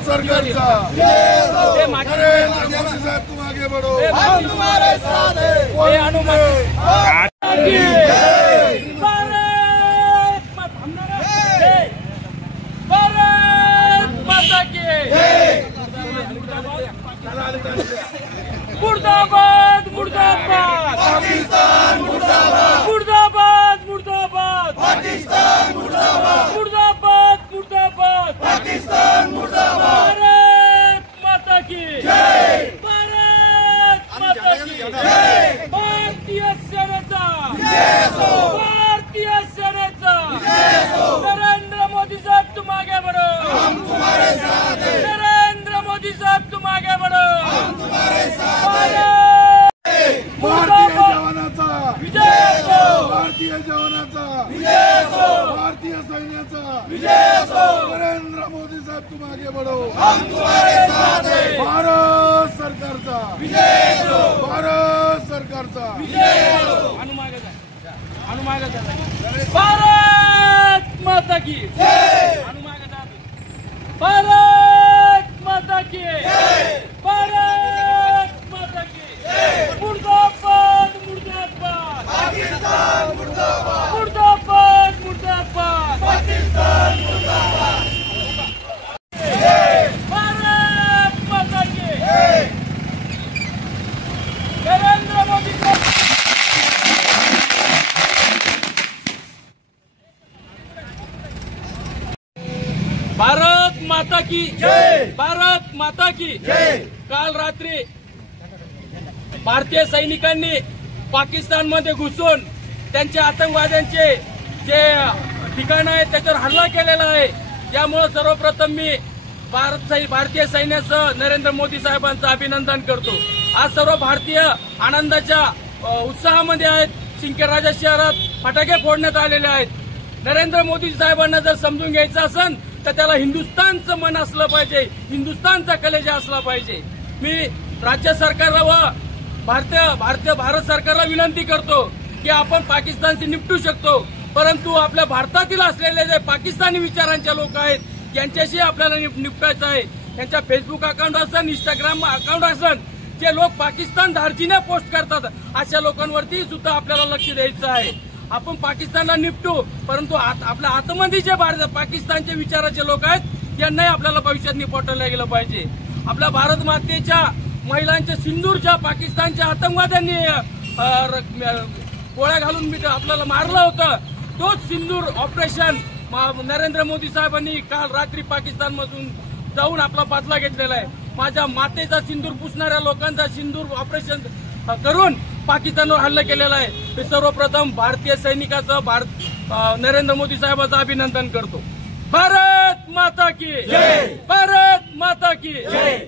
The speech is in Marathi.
सरकारचा नरेंद्र मोदी साहब तुम आगे बढ़ो, हम तुम्हारे साथ हैं। मुर्दाबाद मुर्दाबाद पाकिस्तान मुर्दाबाद, मुर्दाबाद मुर्दाबाद पाकिस्तान मुर्दाबाद, मुर्दाबाद मुर्दाबाद पाकिस्तान मुर्दाबाद। भारत माता की जय, भारत माता की जय, भारतीय सेनेचा जय हो, भारतीय सेनेचा जय हो। नरेंद्र मोदी साहब तुम आगे बढ़ो, हम तुम्हारे साथ हैं, नरेंद्र मोदी साहब तुम आगे बढ़ो, हम तुम्हारे साथ हैं। भारत भारतीय जवानाचा विजय असो, भारतीय जवानाचा विजय असो, भारतीय सैन्याचा विजय असो। नरेंद्र मोदी साहब तुम आगे बढ़ो, हम तुम्हारे साथ हैं, भारत सरकारचा विजय असो, भारत सरकारचा विजय असो। अनुमागत भारत माता की जय, भारत माता की जय, भारत माता की जय। मुर्दाबाद मुर्दाबाद पाकिस्तान मुर्दाबाद, मुर्दाबाद मुर्दाबाद पाकिस्तान मुर्दाबाद, भारत माता की जय। नरेंद्र मोदी साहब भारत माता की जय, भारत माता की जय। काल रात्री भारतीय सैनिकांनी पाकिस्तानमध्ये घुसून त्यांच्या आतंकवाद्यांचे जे ठिकाणं आहेत त्याच्यावर हल्ला केलेला आहे। त्यामुळे सर्वप्रथम मी भारतीय सैन्यासह नरेंद्र मोदी साहेबांचं अभिनंदन करतो। आज सर्व भारतीय आनंदाच्या उत्साहामध्ये आहेत। सिंकेराजा शहरात फटाके फोडण्यात आलेले आहेत। नरेंद्र मोदी साहेबांना जर समजून घ्यायचं असेल तर त्याला हिंदुस्थानचं मन असलं पाहिजे, हिंदुस्थानचा कलेजा असला पाहिजे। मी राज्य सरकारला व भारत सरकारला विनंती करतो की आपण पाकिस्तानशी निपटू शकतो, परंतु आपल्या भारतातील असलेले जे पाकिस्तानी विचारांचे लोक आहेत यांच्याशी आपल्याला निपटायचं आहे। त्यांच्या फेसबुक अकाउंट असेल, इंस्टाग्राम अकाउंट असेल, जे लोक पाकिस्तान धार्जिने पोस्ट करतात अशा लोकांवरती सुद्धा आपल्याला लक्ष द्यायचं आहे। आपण पाकिस्तानला निपटू, परंतु आपल्या आतमध्ये जे पाकिस्तानचे विचाराचे लोक आहेत यांनाही आपल्याला भविष्यात निपटायला गेलं पाहिजे। आपल्या भारत मातेच्या महिलांच्या सिंदूरच्या पाकिस्तानच्या आतंकवाद्यांनी गोळ्या घालून आपल्याला मारलं होतं। तोच सिंदूर ऑपरेशन नरेंद्र मोदी साहेबांनी काल रात्री पाकिस्तानमधून जाऊन आपला बदला घेतलेला आहे। माझ्या मातेचा सिंदूर पुसणाऱ्या लोकांचा सिंदूर ऑपरेशन करून पाकिस्तानवर हल्ला केलेला आहे। मी सर्वप्रथम भारतीय सैनिकाचं नरेंद्र मोदी साहेबांचं अभिनंदन करतो। भारत माता की जय, भारत माता की जय।